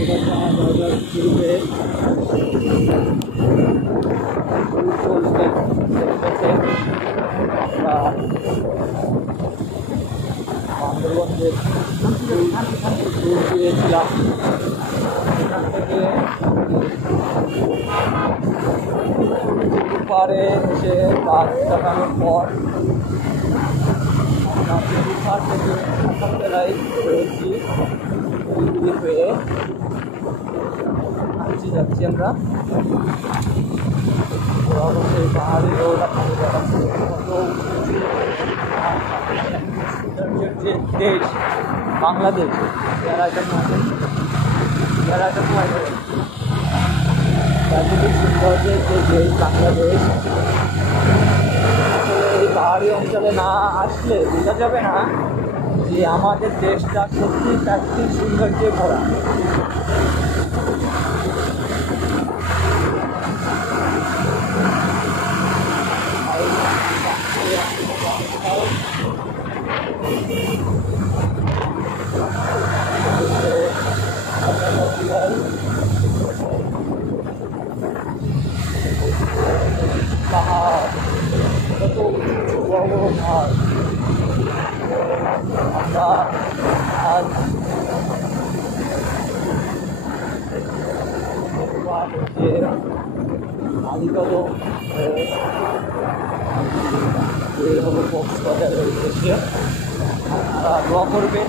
পূর্বে আমরা বান্দরবনের ট্যুর দিয়েছিলাম। সেখান থেকে পাড়ে এসে গাছ কাটানোর পর পাহাড় থেকে সকালবেলায় রয়েছি হয়ে যাচ্ছি আমরা। অবশ্যই পাহাড়ি রোড যে দেশ বাংলাদেশ, যারা এটা প্রাকৃতিক সৌন্দর্যের যে দেশ বাংলাদেশ, এই পাহাড়ি অঞ্চলে না আসলে বোঝা যাবে না যে আমাদের দেশটা সত্যি প্রাকৃতিক সৌন্দর্যে ভরা। পাহাড় কত বড় বড় পাহাড়। আমরা আজ আলিগড় কক্সবাজারের উদ্দেশ্যে আপনারা দোয়া করবেন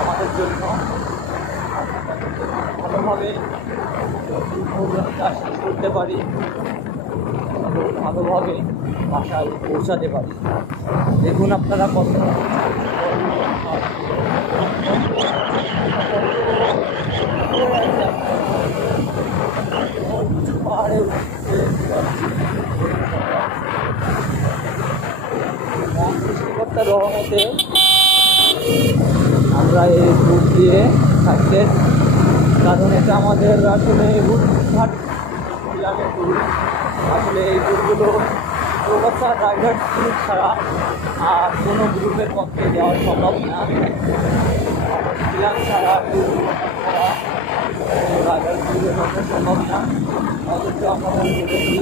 আমাদের জন্য, ভালোভাবে প্রোগ্রামটা শেষ করতে পারি, ভালোভাবে বাসায় পৌঁছাতে পারি। দেখুন আপনারা কত পাহাড়ে সৃষ্টিকর্তার রহমতে আমরা এই রুট দিয়ে সাকসেস, কারণ এটা আমাদের আসলে রুটঘাট গ্রামের ট্যুর। আসলে এই ট্যুরগুলো প্রবাসা ড্রাইভার গ্রুপ ছাড়া আর কোনো গ্রুপের পক্ষে দেওয়া সম্ভব না। গ্রাম ছাড়া ট্যুর করা ড্রাইভার গ্রুপের পক্ষে সম্ভব না। অথচ আমরা করেছি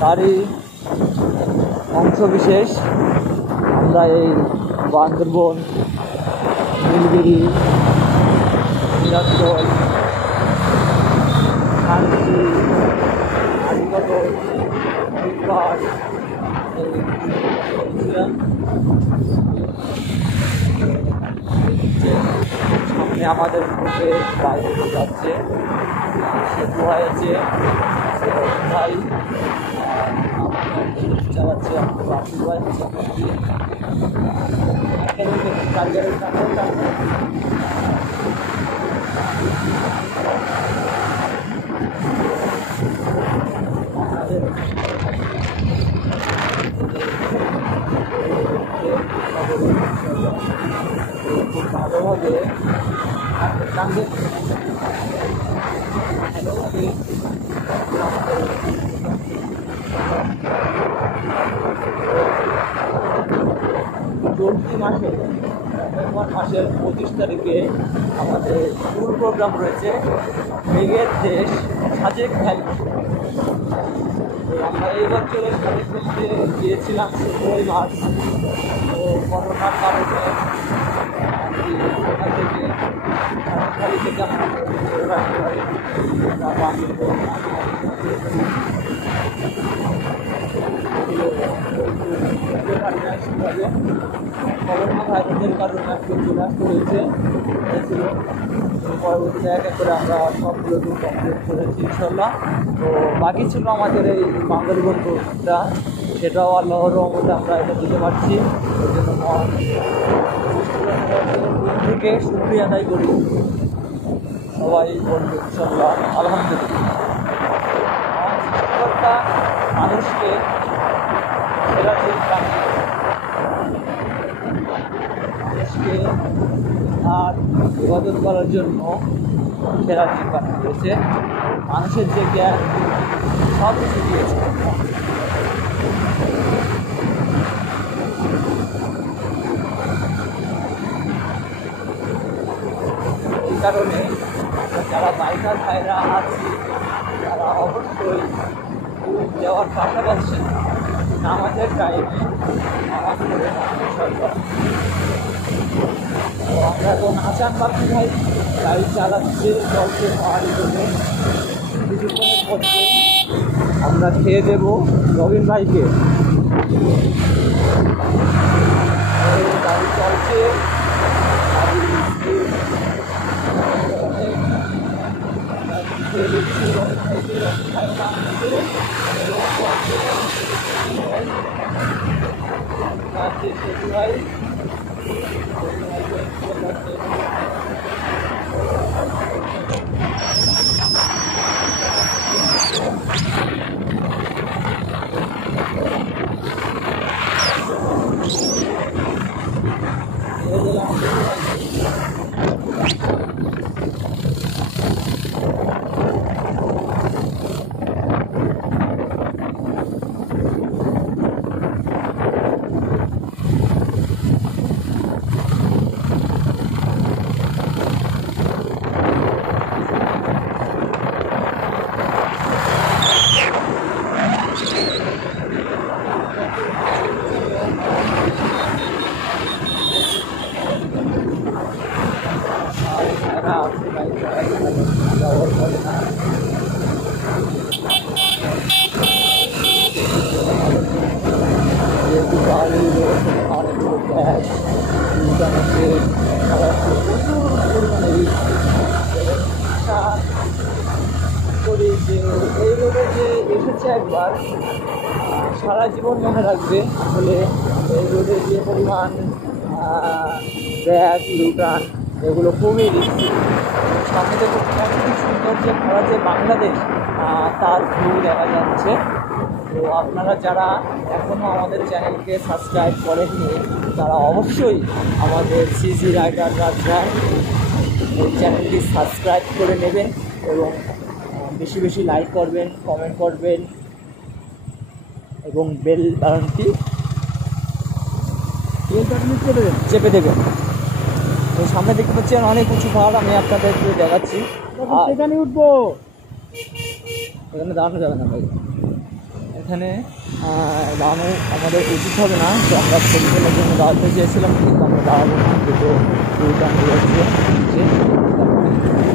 তারই অংশবিশেষ আমরা এই বান্দরবন, নীলগিরি, মিরাজগঞ্জ, শান্তি, আলিগড়, পাহাড় সামনে আমাদের গ্রুপে বাইরে যাচ্ছে, সেতু হয়েছে ভাই চালাচ্ছে, খুব ভালোভাবে চলতি মাসের নভেম্বর মাসের 25 তারিখে আমাদের ট্যুর প্রোগ্রাম রয়েছে মেঘের দেশ সাজেক ভ্যালি। আমরা এই বছরের সাজেক ভ্যালিতে গিয়েছিলাম 17 মার্চ। তো করোনার কারণে ওখান থেকে সাজেক ভ্যালি থেকে আমরা করোনা ভাইরাসের কারণে আজকে বিনাশ হয়েছে হয়েছিল। পরবর্তীতে এক এক করে আমরা সবগুলো ট্যুর কমপ্লিট করেছি ইনশাল্লাহ। তো বাকি ছিল আমাদের এই বান্দরবন ট্যুরটা, সেটাও আল্লাহর রহমতে আমরা এটা দিতে পারছি। ওই জন্য থেকে শুকরিয়া আদায় করি, সবাই বলবে ইনশাল্লাহ আলহামদুলিল্লাহ। সৃষ্টিকর্তা মানুষকে সেরা মানুষকে আর ইবাদত করার জন্য ফেরার ঠিকানা দিয়েছে, মানুষের যে জ্ঞান সব কিছু দিয়েছে। এই কারণে যারা বাইকার ভাইরা আছে তারা অবশ্যই ট্যুর যাওয়ার পাশাপাশি নামাজের টাইমে নামাজ পড়ে সরকার। তো আমরা এখন আচান বাকি ভাই গাড়ি চালাচ্ছে, চলছে পাহাড়ি জন্য। কিছুক্ষণের মধ্যে আমরা খেয়ে দেবো রবিন ভাইকে। গাড়ি চলছে, ভাই করি যে এই রোডে যে এসেছে একবার সারা জীবন মনে রাখবে। আসলে এই রোডে যে পরিমাণ ব্যাগ লুটান এগুলো খুবই রিস্কি। সামনে থেকে প্রাকৃতিক সৌন্দর্যে ভরা যে বাংলাদেশ তার ভিউ দেখা যাচ্ছে। তো আপনারা যারা এখনও আমাদের চ্যানেলকে সাবস্ক্রাইব করেননি তারা অবশ্যই আমাদের সিজি রাইডার রাজধান এই চ্যানেলটি সাবস্ক্রাইব করে নেবেন এবং বেশি বেশি লাইক করবেন, কমেন্ট করবেন এবং বেল বাটনটি চেপে দেবেন। তো সামনে দেখতে পাচ্ছেন অনেক উঁচু পাহাড়, আমি আপনাদেরকে দেখাচ্ছি। এখানে উঠবো, এখানে দাঁড়ানো যাবে না ভাই, এখানে দাঁড়ানো আমাদের উচিত হবে না। তো আমরা ছবি তোলার জন্য দাঁড়াতে চেয়েছিলাম কিন্তু আমরা দাঁড়াবো না, দুটো উল্টান হয়েছে।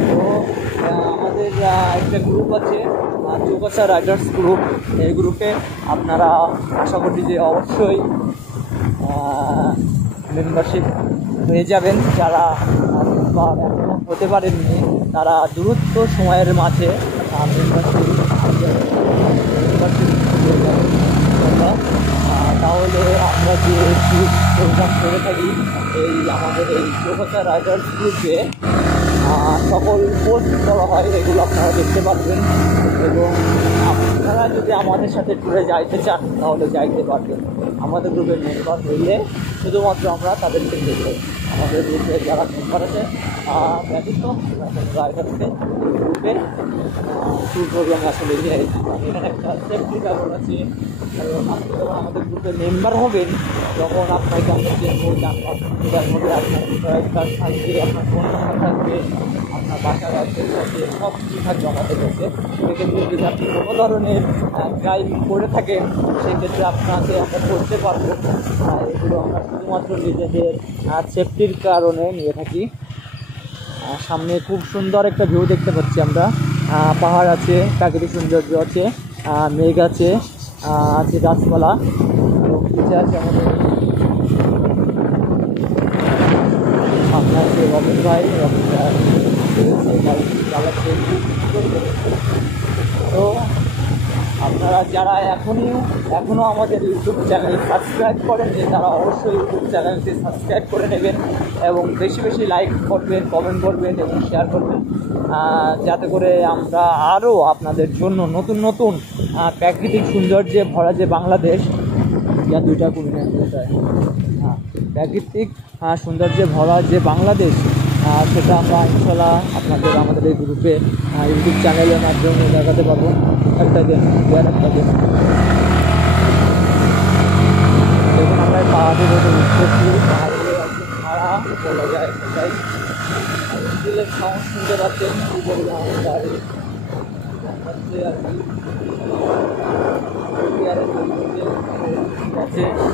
তো আমাদের একটা গ্রুপ আছে চৌগাছা রাইডার্স গ্রুপ, এই গ্রুপে আপনারা আশা করি যে অবশ্যই মেম্বারশিপ হয়ে যাবেন। যারা এখনও হতে পারেননি তারা দ্রুত সময়ের মাঝে মেম্বারশিপ তাহলে আমরা যে প্রোগ্রাম করে থাকি এই আমাদের এই চৌগাছা রাইডার্স গ্রুপে সকল পোস্ট করা হয়, এগুলো আপনারা দেখতে পারবেন। এবং আপনারা যদি আমাদের সাথে ট্যুরে যাইতে চান তাহলে যাইতে পারবেন। আমাদের গ্রুপের মেম্বার হইলে শুধুমাত্র আমরা তাদেরকে দেখব। আমাদের গ্রুপে যারা মেম্বার আছে ব্যতীত রাইডার্সকে গ্রুপে ট্যুর প্রোগ্রামে আসলে নিয়ে এখানে একটা সেফটি কারণ আছে। কারণ আপনি যখন আমাদের গ্রুপে মেম্বার হবেন তখন আপনাকে আমরা দেখবো যার মধ্যে আপনার ক্রেডিট কার্ড থাকবে, আপনার ফোন নাম্বার থাকবে, আপনার বাসার অ্যাড্রেস আছে, সব কিছু থাকবে আমাদের কাছে। সেক্ষেত্রে যদি আপনি কোনো ধরনের ক্রাইম করে থাকেন সেক্ষেত্রে আপনাকে আমরা করতে পারবো। এগুলো আমরা শুধুমাত্র নিজেদের সেফটির কারণে নিয়ে থাকি। সামনে খুব সুন্দর একটা ভিউ দেখতে পাচ্ছি আমরা, পাহাড় আছে, প্রাকৃতিক সৌন্দর্য আছে, মেঘ আছে, আছে গাছপালা এবং পিছে আছে আমাদের সামনে আছে রবিন ভাই। রবিন ভাই চালাচ্ছে। তো আপনারা যারা এখনও আমাদের ইউটিউব চ্যানেল সাবস্ক্রাইব করেন তারা অবশ্যই ইউটিউব চ্যানেলটি সাবস্ক্রাইব করে নেবেন এবং বেশি বেশি লাইক করবেন, কমেন্ট করবেন এবং শেয়ার করবেন, যাতে করে আমরা আরও আপনাদের জন্য নতুন নতুন প্রাকৃতিক সৌন্দর্যে ভরা যে বাংলাদেশ, যা দুইটা প্রাকৃতিক সৌন্দর্যে ভরা যে বাংলাদেশ সেটা আমরা ইনশাল্লাহ আপনাদের আমাদের এই গ্রুপে ইউটিউব চ্যানেলের মাধ্যমে দেখাতে পারবো। একটা গেম একটা গেম দেখুন আমরা পাহাড়ের উপরে উঠতেছি, পাহাড়ে একদম খাড়া বলা যায় সেটাই। দিলের সাউন্ড শুনতে পাচ্ছেন কী পরিমাণ গাড়ি হচ্ছে আর কি আছে।